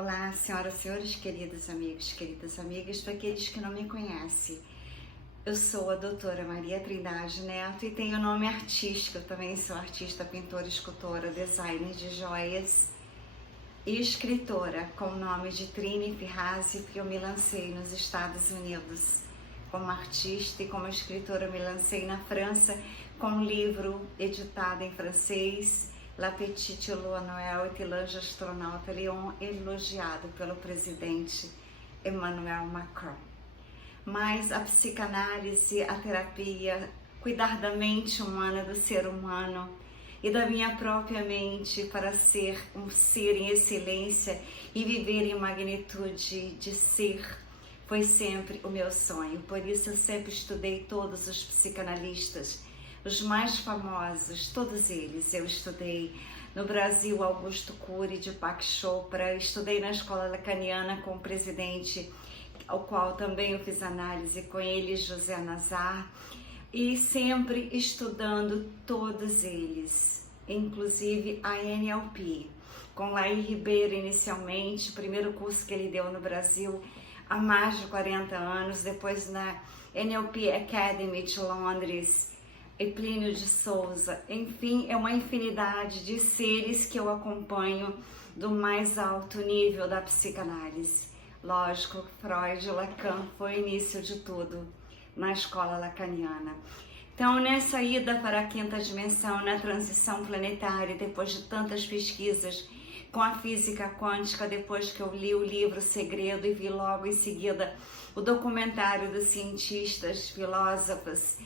Olá, senhoras e senhores, queridas amigas, para aqueles que não me conhecem. Eu sou a doutora Maria Trindade Neto e tenho nome artístico. Eu também sou artista, pintora, escultora, designer de joias e escritora, com o nome de Trini Pirrazzi, que eu me lancei nos Estados Unidos como artista e como escritora. Eu me lancei na França com um livro editado em francês, La Petite Lua Noel et l'Ange Astronaute Léon, elogiado pelo presidente Emmanuel Macron. Mas a psicanálise, a terapia, cuidar da mente humana, do ser humano e da minha própria mente para ser um ser em excelência e viver em magnitude de ser, foi sempre o meu sonho. Por isso eu sempre estudei todos os psicanalistas, os mais famosos, todos eles. Eu estudei no Brasil Augusto Cury, Deepak Chopra, estudei na escola lacaniana com o presidente, ao qual também eu fiz análise com ele, José Nazar, e sempre estudando todos eles, inclusive a NLP, com Laí Ribeiro inicialmente, o primeiro curso que ele deu no Brasil há mais de 40 anos, depois na NLP Academy de Londres, e Plínio de Souza. Enfim, é uma infinidade de seres que eu acompanho do mais alto nível da psicanálise. Lógico, Freud e Lacan foi o início de tudo na escola lacaniana. Então, nessa ida para a quinta dimensão, na transição planetária, depois de tantas pesquisas com a física quântica, depois que eu li o livro Segredo e vi logo em seguida o documentário dos cientistas, filósofos,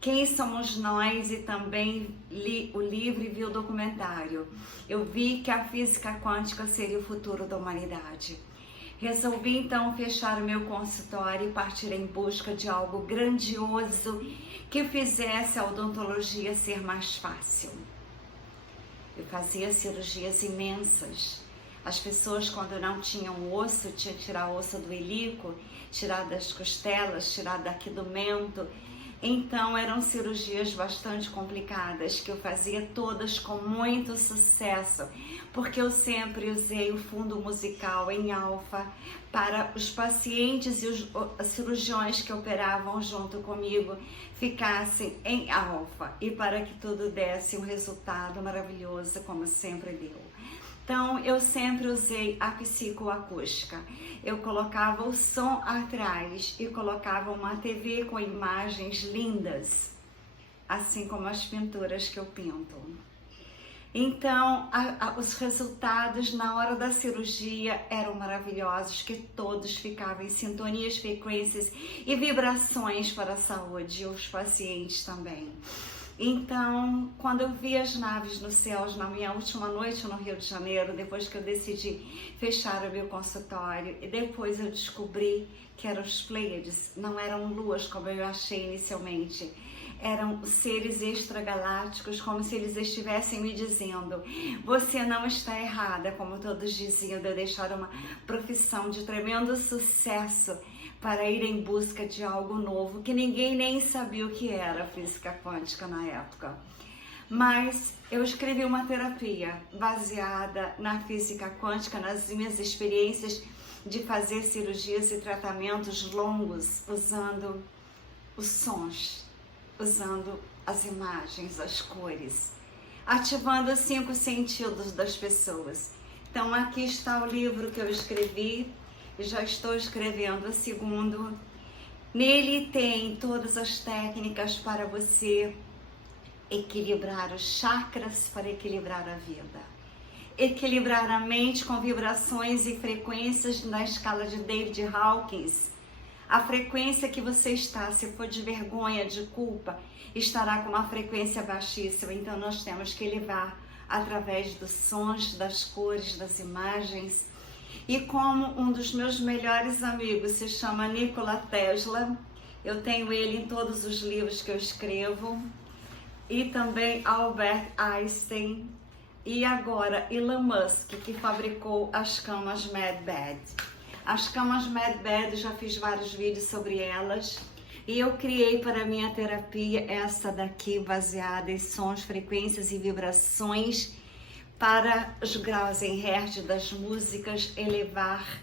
Quem Somos Nós, e também li o livro e vi o documentário, eu vi que a física quântica seria o futuro da humanidade. Resolvi então fechar o meu consultório e partir em busca de algo grandioso que fizesse a odontologia ser mais fácil. Eu fazia cirurgias imensas. As pessoas, quando não tinham osso, tinha que tirar o osso do ilíaco, tirar das costelas, tirar daqui do mento. Então eram cirurgias bastante complicadas, que eu fazia todas com muito sucesso, porque eu sempre usei o fundo musical em alfa para os pacientes e os cirurgiões que operavam junto comigo ficassem em alfa e para que tudo desse um resultado maravilhoso, como sempre deu. Então, eu sempre usei a psicoacústica. Eu colocava o som atrás e colocava uma TV com imagens lindas, assim como as pinturas que eu pinto. Então, os resultados na hora da cirurgia eram maravilhosos, que todos ficavam em sintonias, frequências e vibrações para a saúde, e os pacientes também. Então, quando eu vi as naves nos céus na minha última noite no Rio de Janeiro, depois que eu decidi fechar o meu consultório, e depois eu descobri que eram os Pleiades, não eram luas como eu achei inicialmente, eram seres extragalácticos, como se eles estivessem me dizendo: você não está errada, como todos diziam, de deixar uma profissão de tremendo sucesso para ir em busca de algo novo, que ninguém nem sabia o que era física quântica na época. Mas eu escrevi uma terapia baseada na física quântica, nas minhas experiências de fazer cirurgias e tratamentos longos, usando os sons, usando as imagens, as cores, ativando os 5 sentidos das pessoas. Então aqui está o livro que eu escrevi, e já estou escrevendo o segundo. Nele tem todas as técnicas para você equilibrar os chakras, para equilibrar a vida. Equilibrar a mente com vibrações e frequências na escala de David Hawkins. A frequência que você está, se for de vergonha, de culpa, estará com uma frequência baixíssima. Então nós temos que elevar através dos sons, das cores, das imagens. E como um dos meus melhores amigos se chama Nikola Tesla, eu tenho ele em todos os livros que eu escrevo, e também Albert Einstein, e agora Elon Musk, que fabricou as camas Mad Bed. As camas Mad Bed, já fiz vários vídeos sobre elas, e eu criei para a minha terapia essa daqui, baseada em sons, frequências e vibrações, para os graus em hertz das músicas, elevar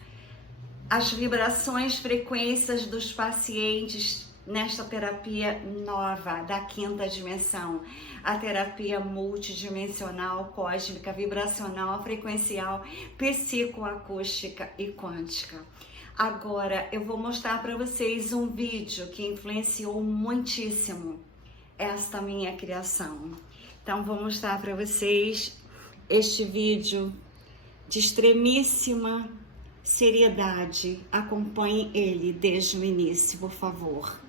as vibrações, frequências dos pacientes nesta terapia nova da quinta dimensão, a terapia multidimensional, cósmica, vibracional, frequencial, psicoacústica e quântica. Agora eu vou mostrar para vocês um vídeo que influenciou muitíssimo esta minha criação. Então vou mostrar para vocês este vídeo de extremíssima seriedade. Acompanhe ele desde o início, por favor.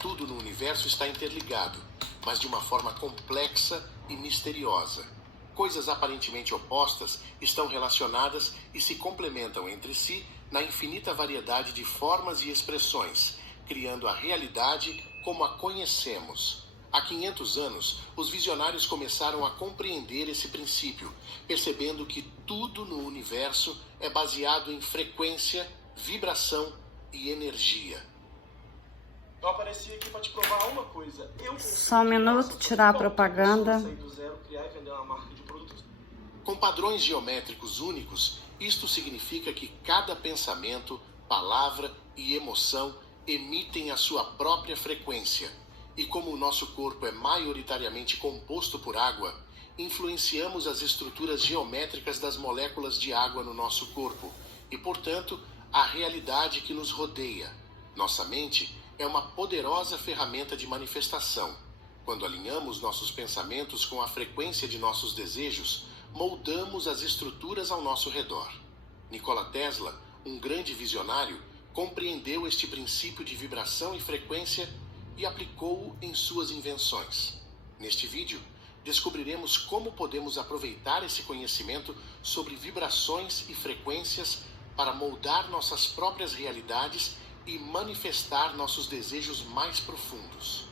Tudo no universo está interligado, mas de uma forma complexa e misteriosa. Coisas aparentemente opostas estão relacionadas e se complementam entre si na infinita variedade de formas e expressões, criando a realidade como a conhecemos. Há 500 anos, os visionários começaram a compreender esse princípio, percebendo que tudo no universo é baseado em frequência, vibração e energia. Eu apareci aqui para te provar uma coisa. Só um minuto, tirar a propaganda. Com padrões geométricos únicos, isto significa que cada pensamento, palavra e emoção emitem a sua própria frequência. E como o nosso corpo é maioritariamente composto por água, influenciamos as estruturas geométricas das moléculas de água no nosso corpo e, portanto, a realidade que nos rodeia. Nossa mente é uma poderosa ferramenta de manifestação. Quando alinhamos nossos pensamentos com a frequência de nossos desejos, moldamos as estruturas ao nosso redor. Nikola Tesla, um grande visionário, compreendeu este princípio de vibração e frequência e aplicou-o em suas invenções. Neste vídeo, descobriremos como podemos aproveitar esse conhecimento sobre vibrações e frequências para moldar nossas próprias realidades e manifestar nossos desejos mais profundos.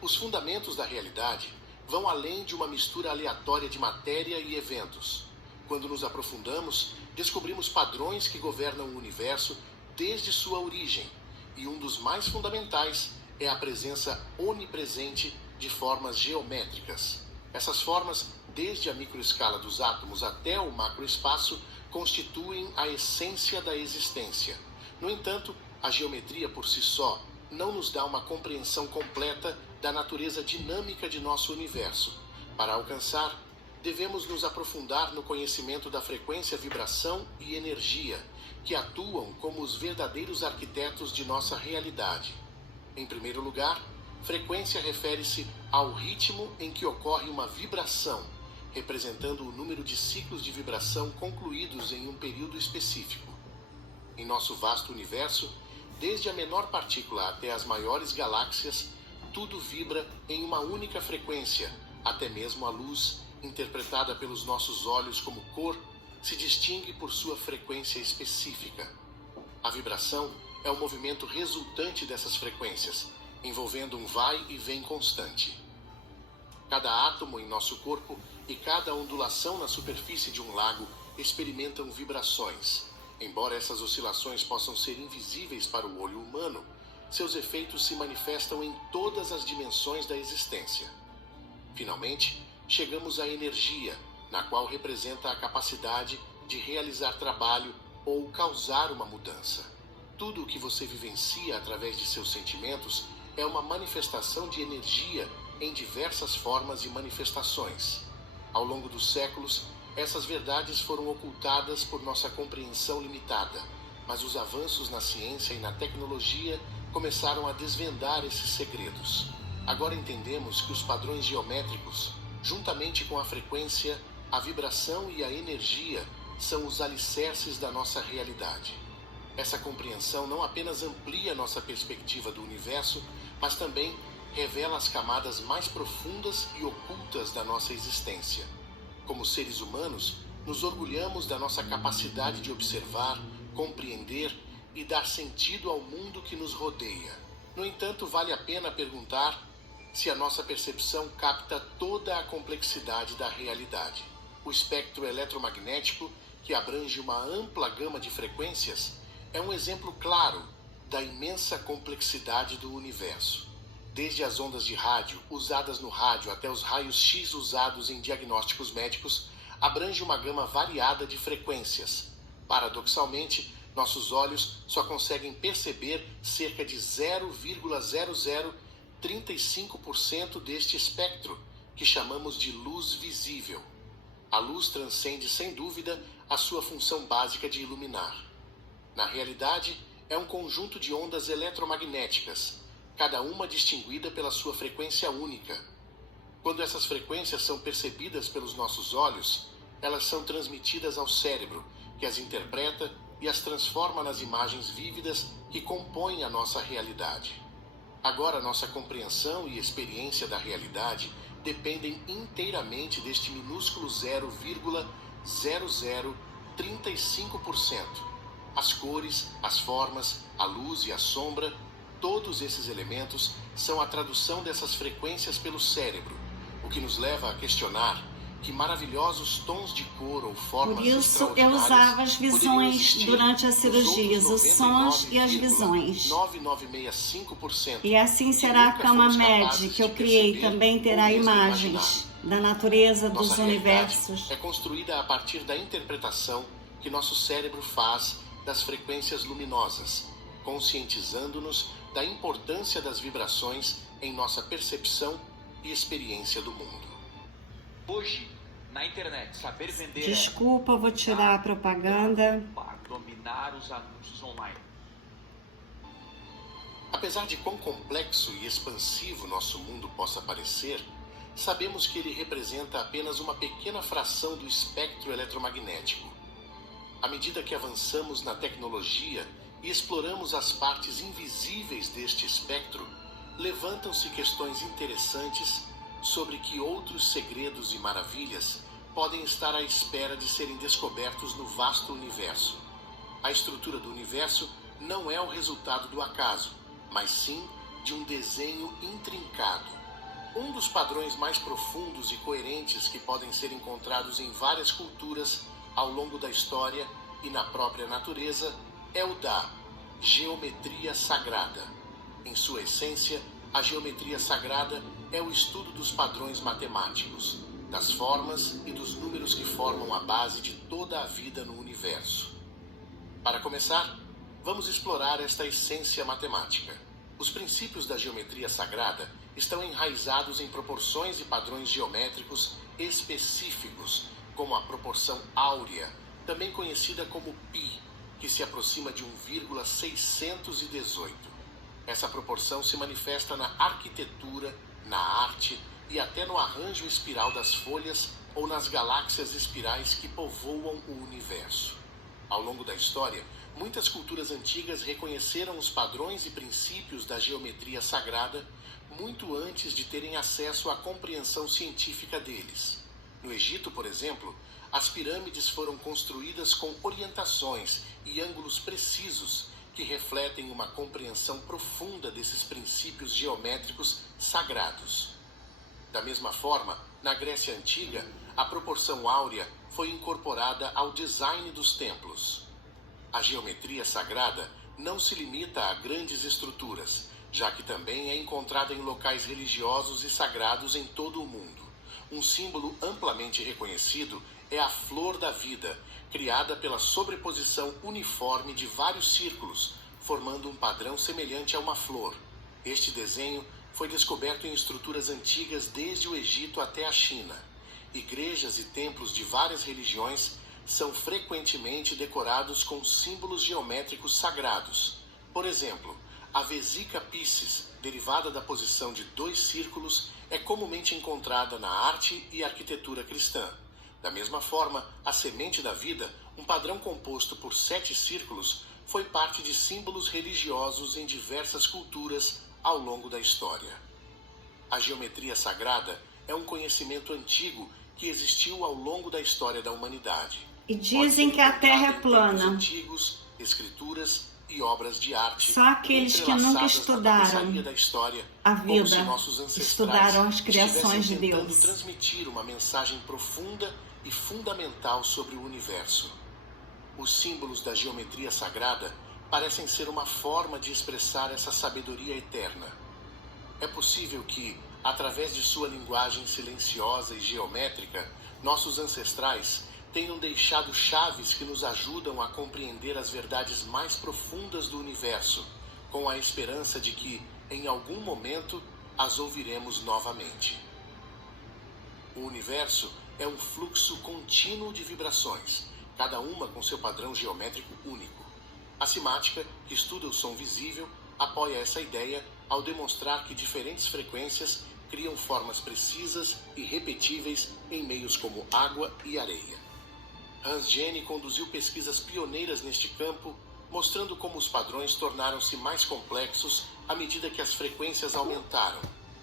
Os fundamentos da realidade vão além de uma mistura aleatória de matéria e eventos. Quando nos aprofundamos, descobrimos padrões que governam o universo desde sua origem, e um dos mais fundamentais é a presença onipresente de formas geométricas. Essas formas, desde a microescala dos átomos até o macroespaço, constituem a essência da existência. No entanto, a geometria por si só não nos dá uma compreensão completa da natureza dinâmica de nosso universo. Para alcançar, devemos nos aprofundar no conhecimento da frequência, vibração e energia, que atuam como os verdadeiros arquitetos de nossa realidade. Em primeiro lugar, frequência refere-se ao ritmo em que ocorre uma vibração, representando o número de ciclos de vibração concluídos em um período específico. Em nosso vasto universo, desde a menor partícula até as maiores galáxias, tudo vibra em uma única frequência, até mesmo a luz, interpretada pelos nossos olhos como cor, se distingue por sua frequência específica. A vibração é o movimento resultante dessas frequências, envolvendo um vai e vem constante. Cada átomo em nosso corpo e cada ondulação na superfície de um lago experimentam vibrações. Embora essas oscilações possam ser invisíveis para o olho humano, seus efeitos se manifestam em todas as dimensões da existência. Finalmente, chegamos à energia, na qual representa a capacidade de realizar trabalho ou causar uma mudança. Tudo o que você vivencia através de seus sentimentos é uma manifestação de energia em diversas formas e manifestações. Ao longo dos séculos, essas verdades foram ocultadas por nossa compreensão limitada, mas os avanços na ciência e na tecnologia começaram a desvendar esses segredos. Agora entendemos que os padrões geométricos, juntamente com a frequência, a vibração e a energia, são os alicerces da nossa realidade. Essa compreensão não apenas amplia nossa perspectiva do universo, mas também revela as camadas mais profundas e ocultas da nossa existência. Como seres humanos, Nos orgulhamos da nossa capacidade de observar, compreender e dar sentido ao mundo que nos rodeia. No entanto, vale a pena perguntar se a nossa percepção capta toda a complexidade da realidade. O espectro eletromagnético, que abrange uma ampla gama de frequências, é um exemplo claro da imensa complexidade do universo. Desde as ondas de rádio usadas no rádio até os raios X usados em diagnósticos médicos, abrange uma gama variada de frequências. Paradoxalmente, nossos olhos só conseguem perceber cerca de 0,0035% deste espectro, que chamamos de luz visível. A luz transcende, sem dúvida, a sua função básica de iluminar. Na realidade, é um conjunto de ondas eletromagnéticas, cada uma distinguida pela sua frequência única. Quando essas frequências são percebidas pelos nossos olhos, elas são transmitidas ao cérebro, que as interpreta e as transforma nas imagens vívidas que compõem a nossa realidade. Agora, nossa compreensão e experiência da realidade dependem inteiramente deste minúsculo 0,0035%. As cores, as formas, a luz e a sombra, todos esses elementos são a tradução dessas frequências pelo cérebro, o que nos leva a questionar que maravilhosos tons de cor ou formas Por isso eu usava as visões durante as cirurgias, os sons e as visões. 9965% E assim será a cama MED, que eu criei, também terá imagens da natureza, dos Nossa universos. realidade é construída a partir da interpretação que nosso cérebro faz das frequências luminosas, conscientizando-nos da importância das vibrações em nossa percepção e experiência do mundo. Hoje, na internet, saber vender Desculpa, vou tirar a propaganda. para dominar os anúncios online. Apesar de quão complexo e expansivo nosso mundo possa parecer, sabemos que ele representa apenas uma pequena fração do espectro eletromagnético. À medida que avançamos na tecnologia e exploramos as partes invisíveis deste espectro, levantam-se questões interessantes sobre que outros segredos e maravilhas podem estar à espera de serem descobertos no vasto universo. A estrutura do universo não é o resultado do acaso, mas sim de um desenho intrincado. Um dos padrões mais profundos e coerentes que podem ser encontrados em várias culturas ao longo da história e na própria natureza é o da geometria sagrada. Em sua essência, a geometria sagrada é o estudo dos padrões matemáticos, das formas e dos números que formam a base de toda a vida no universo. Para começar, vamos explorar esta essência matemática. Os princípios da geometria sagrada estão enraizados em proporções e padrões geométricos específicos, como a proporção áurea, também conhecida como π, que se aproxima de 1,618. Essa proporção se manifesta na arquitetura, na arte e até no arranjo espiral das folhas ou nas galáxias espirais que povoam o universo. Ao longo da história, muitas culturas antigas reconheceram os padrões e princípios da geometria sagrada muito antes de terem acesso à compreensão científica deles. No Egito, por exemplo, as pirâmides foram construídas com orientações e ângulos precisos que refletem uma compreensão profunda desses princípios geométricos sagrados. Da mesma forma, na Grécia Antiga, a proporção áurea foi incorporada ao design dos templos. A geometria sagrada não se limita a grandes estruturas, já que também é encontrada em locais religiosos e sagrados em todo o mundo. Um símbolo amplamente reconhecido é a flor da vida, criada pela sobreposição uniforme de vários círculos, formando um padrão semelhante a uma flor. Este desenho foi descoberto em estruturas antigas desde o Egito até a China. Igrejas e templos de várias religiões são frequentemente decorados com símbolos geométricos sagrados. Por exemplo, a vesica Piscis, derivada da posição de 2 círculos, é comumente encontrada na arte e arquitetura cristã. Da mesma forma, a semente da vida, um padrão composto por 7 círculos, foi parte de símbolos religiosos em diversas culturas ao longo da história. A geometria sagrada é um conhecimento antigo que existiu ao longo da história da humanidade. E dizem que a Terra é plana. Antigos, escrituras e obras de arte. Só aqueles que nunca estudaram da história, a como se vida, nossos ancestrais estudaram as criações de estivessem tentando Deus. transmitir uma mensagem profunda e fundamental sobre o universo. Os símbolos da geometria sagrada parecem ser uma forma de expressar essa sabedoria eterna. É possível que, através de sua linguagem silenciosa e geométrica, nossos ancestrais tenham deixado chaves que nos ajudam a compreender as verdades mais profundas do universo, com a esperança de que, em algum momento, as ouviremos novamente. O universo é um fluxo contínuo de vibrações, cada uma com seu padrão geométrico único. A simática, que estuda o som visível, apoia essa ideia ao demonstrar que diferentes frequências criam formas precisas e repetíveis em meios como água e areia. Hans Jenny conduziu pesquisas pioneiras neste campo, mostrando como os padrões tornaram-se mais complexos à medida que as frequências aumentaram.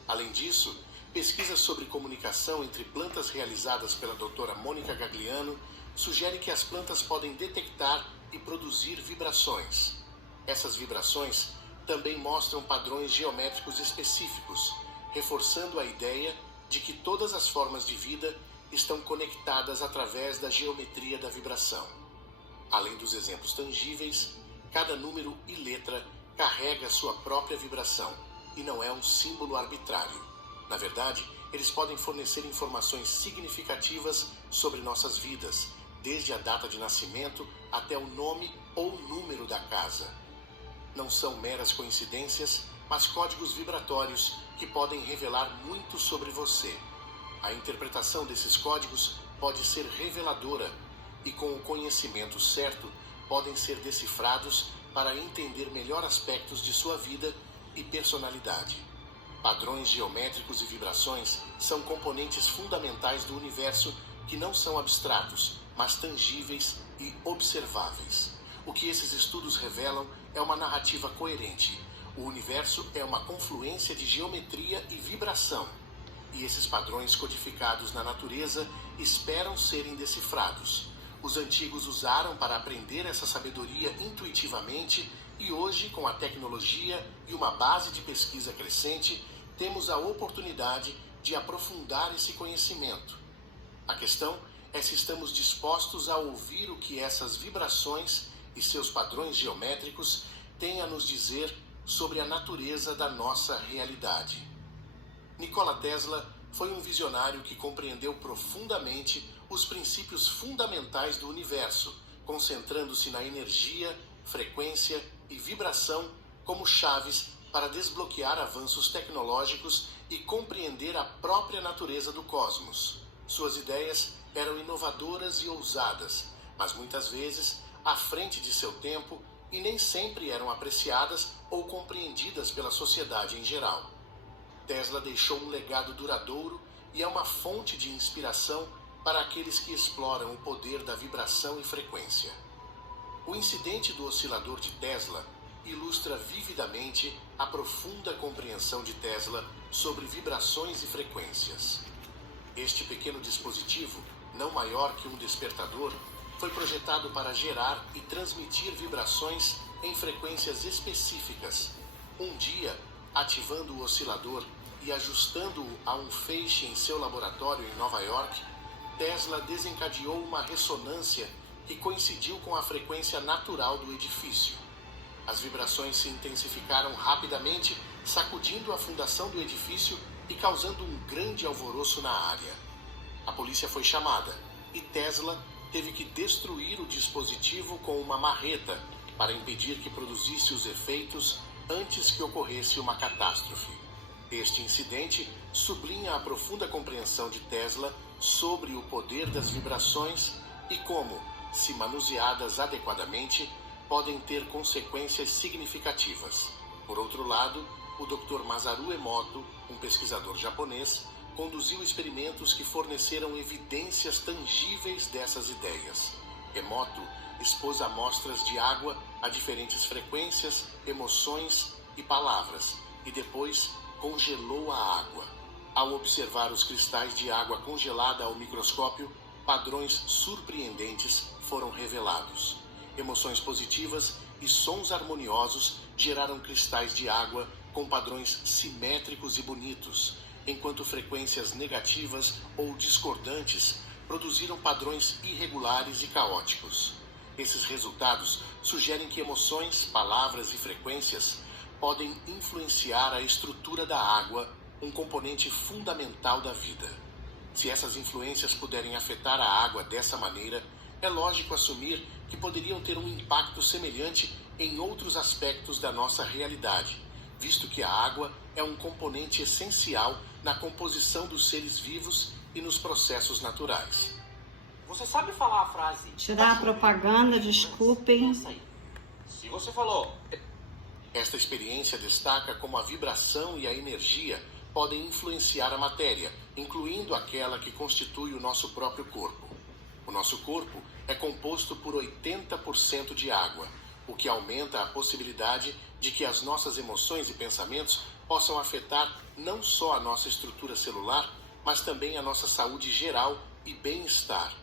Além disso, pesquisas sobre comunicação entre plantas realizadas pela doutora Mônica Gagliano sugerem que as plantas podem detectar e produzir vibrações. Essas vibrações também mostram padrões geométricos específicos, reforçando a ideia de que todas as formas de vida estão conectadas através da geometria da vibração. Além dos exemplos tangíveis, cada número e letra carrega sua própria vibração e não é um símbolo arbitrário. Na verdade, eles podem fornecer informações significativas sobre nossas vidas, desde a data de nascimento até o nome ou número da casa. Não são meras coincidências, mas códigos vibratórios que podem revelar muito sobre você. A interpretação desses códigos pode ser reveladora e, com o conhecimento certo, podem ser decifrados para entender melhor aspectos de sua vida e personalidade. Padrões geométricos e vibrações são componentes fundamentais do universo que não são abstratos, mas tangíveis e observáveis. O que esses estudos revelam é uma narrativa coerente. O universo é uma confluência de geometria e vibração. E esses padrões codificados na natureza esperam serem decifrados. Os antigos usaram para aprender essa sabedoria intuitivamente e hoje, com a tecnologia e uma base de pesquisa crescente, temos a oportunidade de aprofundar esse conhecimento. A questão é se estamos dispostos a ouvir o que essas vibrações e seus padrões geométricos têm a nos dizer sobre a natureza da nossa realidade. Nikola Tesla foi um visionário que compreendeu profundamente os princípios fundamentais do universo, concentrando-se na energia, frequência e vibração como chaves para desbloquear avanços tecnológicos e compreender a própria natureza do cosmos. Suas ideias eram inovadoras e ousadas, mas muitas vezes à frente de seu tempo e nem sempre eram apreciadas ou compreendidas pela sociedade em geral. Tesla deixou um legado duradouro e é uma fonte de inspiração para aqueles que exploram o poder da vibração e frequência. O incidente do oscilador de Tesla ilustra vividamente a profunda compreensão de Tesla sobre vibrações e frequências. Este pequeno dispositivo, não maior que um despertador, foi projetado para gerar e transmitir vibrações em frequências específicas. Um dia, ativando o oscilador e ajustando-o a um feixe em seu laboratório em Nova York, Tesla desencadeou uma ressonância que coincidiu com a frequência natural do edifício. As vibrações se intensificaram rapidamente, sacudindo a fundação do edifício e causando um grande alvoroço na área. A polícia foi chamada e Tesla teve que destruir o dispositivo com uma marreta para impedir que produzisse os efeitos antes que ocorresse uma catástrofe. Este incidente sublinha a profunda compreensão de Tesla sobre o poder das vibrações e como, se manuseadas adequadamente, podem ter consequências significativas. Por outro lado, o Dr. Masaru Emoto, um pesquisador japonês, conduziu experimentos que forneceram evidências tangíveis dessas ideias. Emoto expôs amostras de água a diferentes frequências, emoções e palavras, e depois congelou a água. Ao observar os cristais de água congelada ao microscópio, padrões surpreendentes foram revelados. Emoções positivas e sons harmoniosos geraram cristais de água com padrões simétricos e bonitos, enquanto frequências negativas ou discordantes produziram padrões irregulares e caóticos. Esses resultados sugerem que emoções, palavras e frequências podem influenciar a estrutura da água, um componente fundamental da vida. Se essas influências puderem afetar a água dessa maneira, é lógico assumir que poderiam ter um impacto semelhante em outros aspectos da nossa realidade, visto que a água é um componente essencial na composição dos seres vivos e nos processos naturais. Você sabe falar a frase? Tirar a propaganda, desculpem. Pensa aí. Se você falou... Esta experiência destaca como a vibração e a energia podem influenciar a matéria, incluindo aquela que constitui o nosso próprio corpo. O nosso corpo é composto por 80% de água, o que aumenta a possibilidade de que as nossas emoções e pensamentos possam afetar não só a nossa estrutura celular, mas também a nossa saúde geral e bem-estar.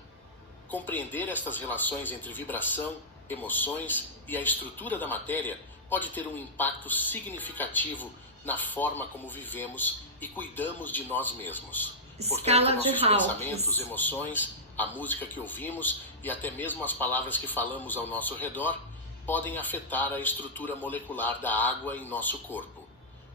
Compreender estas relações entre vibração, emoções e a estrutura da matéria pode ter um impacto significativo na forma como vivemos e cuidamos de nós mesmos. Escala de nossos Hawkins. pensamentos, emoções, a música que ouvimos e até mesmo as palavras que falamos ao nosso redor podem afetar a estrutura molecular da água em nosso corpo.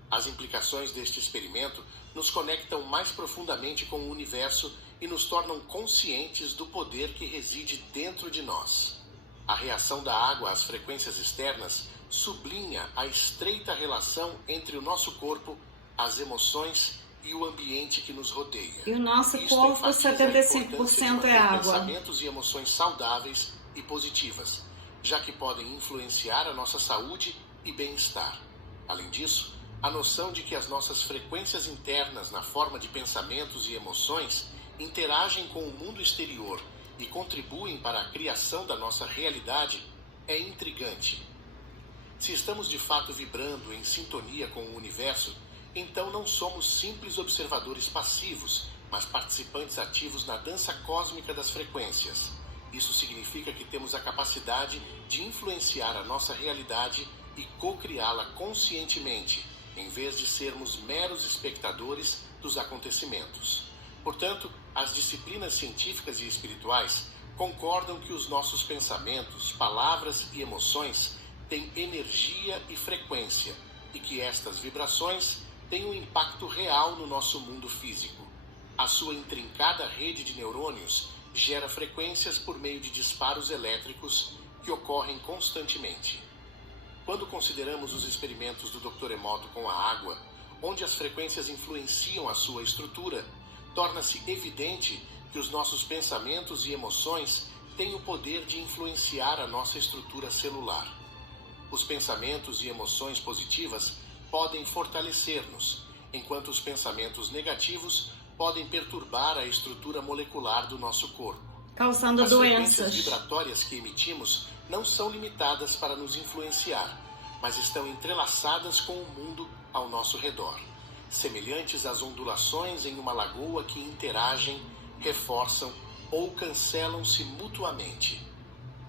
As implicações deste experimento nos conectam mais profundamente com o universo e nos tornam conscientes do poder que reside dentro de nós. A reação da água às frequências externas sublinha a estreita relação entre o nosso corpo, as emoções e o ambiente que nos rodeia. E o nosso Isto corpo, enfatiza a 75% importância de é manter água. Pensamentos e emoções saudáveis e positivas, já que podem influenciar a nossa saúde e bem-estar. Além disso, a noção de que as nossas frequências internas na forma de pensamentos e emoções interagem com o mundo exterior e contribuem para a criação da nossa realidade é intrigante. Se estamos de fato vibrando em sintonia com o universo, então não somos simples observadores passivos, mas participantes ativos na dança cósmica das frequências. Isso significa que temos a capacidade de influenciar a nossa realidade e co-criá-la conscientemente, em vez de sermos meros espectadores dos acontecimentos. Portanto, as disciplinas científicas e espirituais concordam que os nossos pensamentos, palavras e emoções têm energia e frequência, e que estas vibrações têm um impacto real no nosso mundo físico. A sua intrincada rede de neurônios gera frequências por meio de disparos elétricos que ocorrem constantemente. Quando consideramos os experimentos do Dr. Emoto com a água, onde as frequências influenciam a sua estrutura, torna-se evidente que os nossos pensamentos e emoções têm o poder de influenciar a nossa estrutura celular. Os pensamentos e emoções positivas podem fortalecer-nos, enquanto os pensamentos negativos podem perturbar a estrutura molecular do nosso corpo. Causando As doenças. frequências vibratórias que emitimos não são limitadas para nos influenciar, mas estão entrelaçadas com o mundo ao nosso redor, semelhantes às ondulações em uma lagoa que interagem, reforçam ou cancelam-se mutuamente.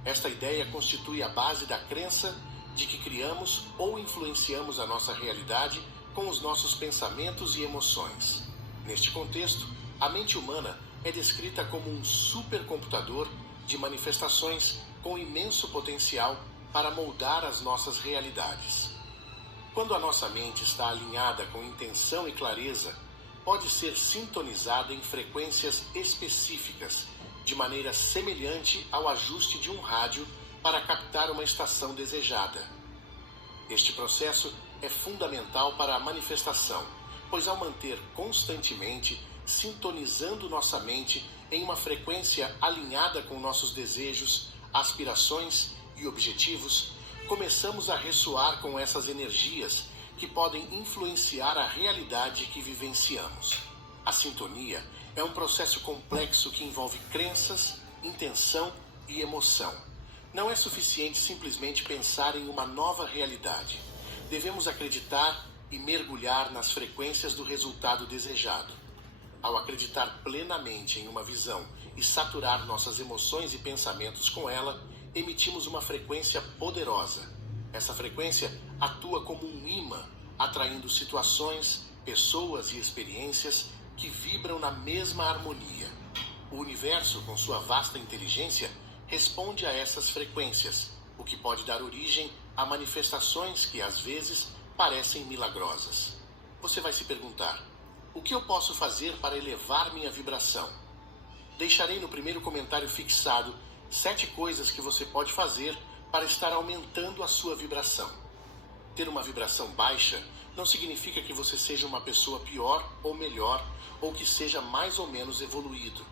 Esta ideia constitui a base da crença de que criamos ou influenciamos a nossa realidade com os nossos pensamentos e emoções. Neste contexto, a mente humana é descrita como um supercomputador de manifestações com imenso potencial para moldar as nossas realidades. Quando a nossa mente está alinhada com intenção e clareza, pode ser sintonizada em frequências específicas, de maneira semelhante ao ajuste de um rádio para captar uma estação desejada. Este processo é fundamental para a manifestação, pois ao manter constantemente sintonizando nossa mente em uma frequência alinhada com nossos desejos, aspirações e objetivos, começamos a ressoar com essas energias que podem influenciar a realidade que vivenciamos. A sintonia é um processo complexo que envolve crenças, intenção e emoção. Não é suficiente simplesmente pensar em uma nova realidade. Devemos acreditar e mergulhar nas frequências do resultado desejado. Ao acreditar plenamente em uma visão e saturar nossas emoções e pensamentos com ela, emitimos uma frequência poderosa. Essa frequência atua como um imã, atraindo situações, pessoas e experiências que vibram na mesma harmonia. O universo, com sua vasta inteligência, responde a essas frequências, o que pode dar origem a manifestações que, às vezes, parecem milagrosas. Você vai se perguntar: o que eu posso fazer para elevar minha vibração? Deixarei no primeiro comentário fixado 7 coisas que você pode fazer para estar aumentando a sua vibração. Ter uma vibração baixa não significa que você seja uma pessoa pior ou melhor, ou que seja mais ou menos evoluído.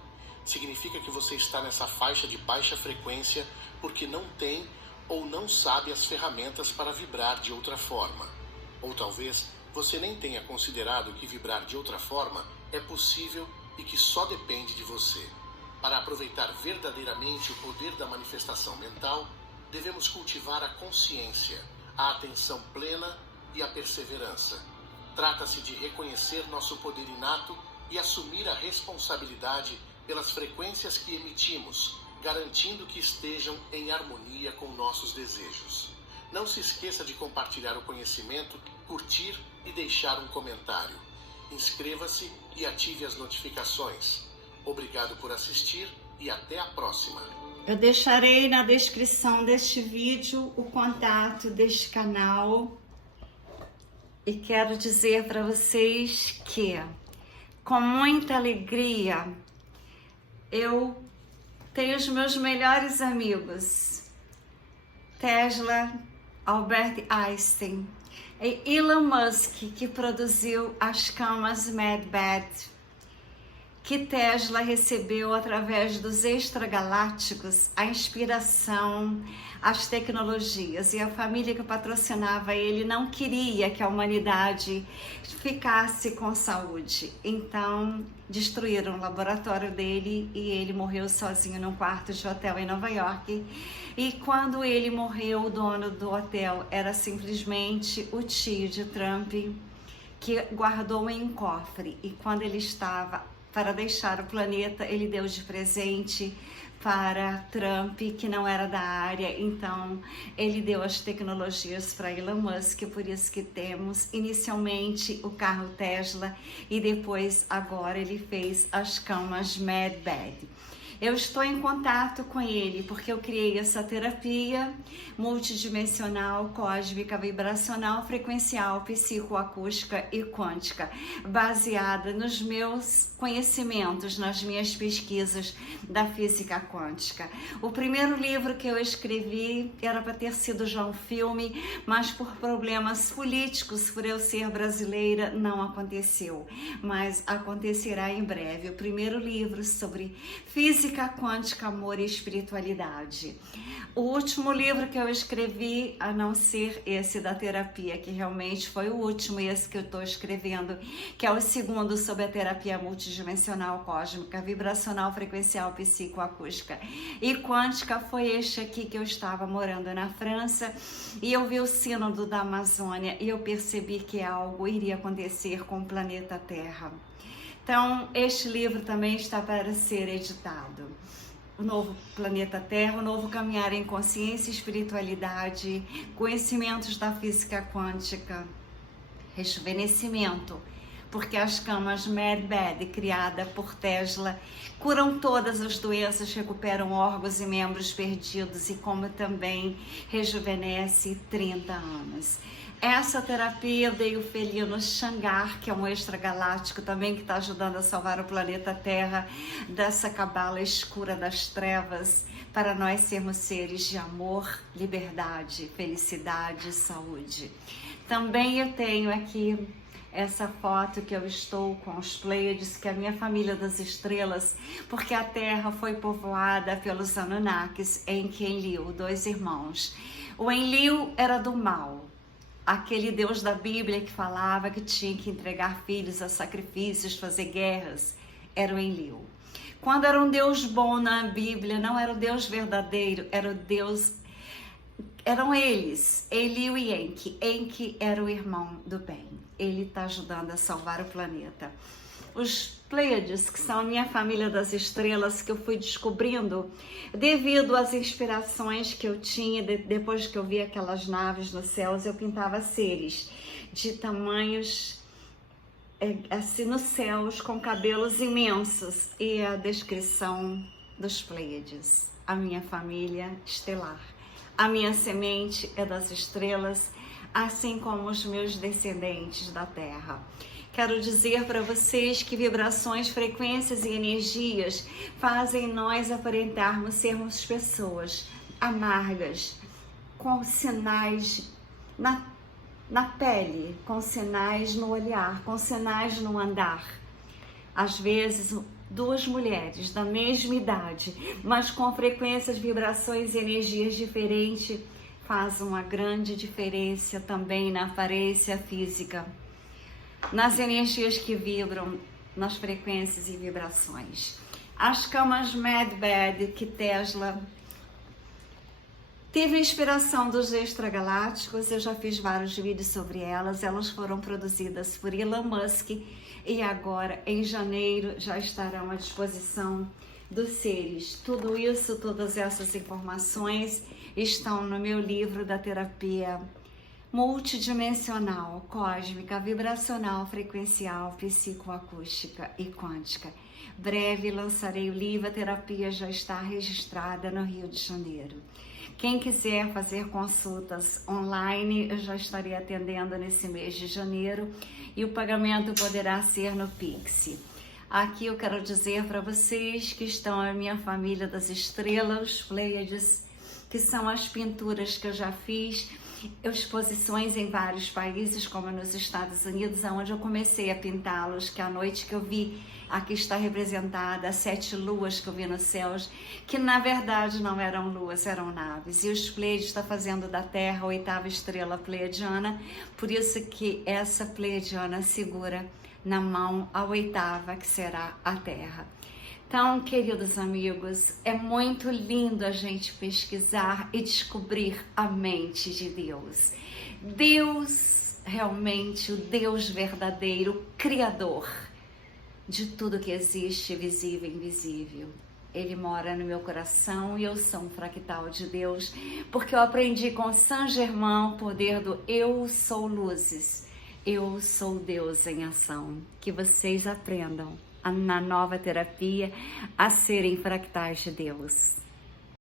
Significa que você está nessa faixa de baixa frequência porque não tem ou não sabe as ferramentas para vibrar de outra forma. Ou talvez você nem tenha considerado que vibrar de outra forma é possível e que só depende de você. Para aproveitar verdadeiramente o poder da manifestação mental, devemos cultivar a consciência, a atenção plena e a perseverança. Trata-se de reconhecer nosso poder inato e assumir a responsabilidade pelas frequências que emitimos, garantindo que estejam em harmonia com nossos desejos. Não se esqueça de compartilhar o conhecimento, curtir e deixar um comentário. Inscreva-se e ative as notificações. Obrigado por assistir e até a próxima. Eu deixarei na descrição deste vídeo o contato deste canal e quero dizer para vocês que, com muita alegria, eu tenho os meus melhores amigos, Tesla, Albert Einstein e Elon Musk, que produziu as camas Mad Bed, que Tesla recebeu através dos extragalácticos a inspiração, as tecnologias, e a família que patrocinava ele não queria que a humanidade ficasse com saúde. Então destruíram o laboratório dele e ele morreu sozinho num quarto de hotel em Nova York. E quando ele morreu, o dono do hotel era simplesmente o tio de Trump, que guardou em um cofre. E quando ele estava para deixar o planeta, ele deu de presente para Trump, que não era da área. Então ele deu as tecnologias para Elon Musk, por isso que temos inicialmente o carro Tesla e depois agora ele fez as camas Mad Bed. Eu estou em contato com ele porque eu criei essa terapia multidimensional, cósmica, vibracional, frequencial, psicoacústica e quântica, baseada nos meus conhecimentos, nas minhas pesquisas da física quântica. O primeiro livro que eu escrevi era para ter sido já um filme, mas por problemas políticos, por eu ser brasileira, não aconteceu. Mas acontecerá em breve. O primeiro livro sobre física quântica, amor e espiritualidade. O último livro que eu escrevi, a não ser esse da terapia, que realmente foi o último, esse que eu estou escrevendo, que é o segundo sobre a terapia multidimensional, cósmica, vibracional, frequencial, psicoacústica e quântica, foi este aqui que eu estava morando na França e eu vi o sínodo da Amazônia e eu percebi que algo iria acontecer com o planeta Terra. Então, este livro também está para ser editado. O novo planeta Terra, o novo caminhar em consciência e espiritualidade, conhecimentos da física quântica, rejuvenescimento, porque as camas Mad Bed, criada por Tesla, curam todas as doenças, recuperam órgãos e membros perdidos e como também rejuvenesce 30 anos. Essa terapia eu dei o felino Xangar, que é um extragaláctico também que está ajudando a salvar o planeta Terra dessa cabala escura das trevas, para nós sermos seres de amor, liberdade, felicidade e saúde. Também eu tenho aqui essa foto que eu estou com os Pleiades, que é a minha família das estrelas, porque a Terra foi povoada pelos Anunnakis em Enlil, 2 irmãos. O Enlil era do mal, aquele Deus da Bíblia que falava que tinha que entregar filhos a sacrifícios, fazer guerras, era o Enlil. Quando era um Deus bom na Bíblia, não era o Deus verdadeiro, era o Deus eram eles, Elio e Enki. Enki era o irmão do bem. Ele está ajudando a salvar o planeta. Os Pleiades, que são a minha família das estrelas, que eu fui descobrindo devido às inspirações que eu tinha depois que eu vi aquelas naves nos céus. Eu pintava seres de tamanhos assim nos céus, com cabelos imensos, e a descrição dos Pleiades, a minha família estelar. A minha semente é das estrelas, assim como os meus descendentes da Terra. Quero dizer para vocês que vibrações, frequências e energias fazem nós aparentarmos sermos pessoas amargas, com sinais na pele, com sinais no olhar, com sinais no andar. Às vezes, duas mulheres da mesma idade, mas com frequências, vibrações e energias diferentes, faz uma grande diferença também na aparência física, nas energias que vibram, nas frequências e vibrações. As camas Mad Bed que Tesla teve inspiração dos extragalácticos, eu já fiz vários vídeos sobre elas. Elas foram produzidas por Elon Musk e agora, em janeiro, já estarão à disposição dos seres. Tudo isso, todas essas informações estão no meu livro da terapia multidimensional, cósmica, vibracional, frequencial, psicoacústica e quântica. Breve lançarei o livro, a terapia já está registrada no Rio de Janeiro. Quem quiser fazer consultas online, eu já estarei atendendo nesse mês de janeiro e o pagamento poderá ser no Pix. Aqui eu quero dizer para vocês que estão a minha família das estrelas, Pleiades, que são as pinturas que eu já fiz, exposições em vários países, como nos Estados Unidos, onde eu comecei a pintá-los, que a noite que eu vi, aqui está representada as 7 luas que eu vi nos céus, que na verdade não eram luas, eram naves. E os Pleiades está fazendo da Terra a 8ª estrela pleiadiana, por isso que essa pleiadiana segura na mão a 8ª, que será a Terra. Então, queridos amigos, é muito lindo a gente pesquisar e descobrir a mente de Deus. Deus, realmente, o Deus verdadeiro, o Criador de tudo que existe, visível e invisível. Ele mora no meu coração e eu sou um fractal de Deus, porque eu aprendi com Saint Germain o poder do eu sou luzes, eu sou Deus em ação. Que vocês aprendam na nova terapia a serem fractais de Deus.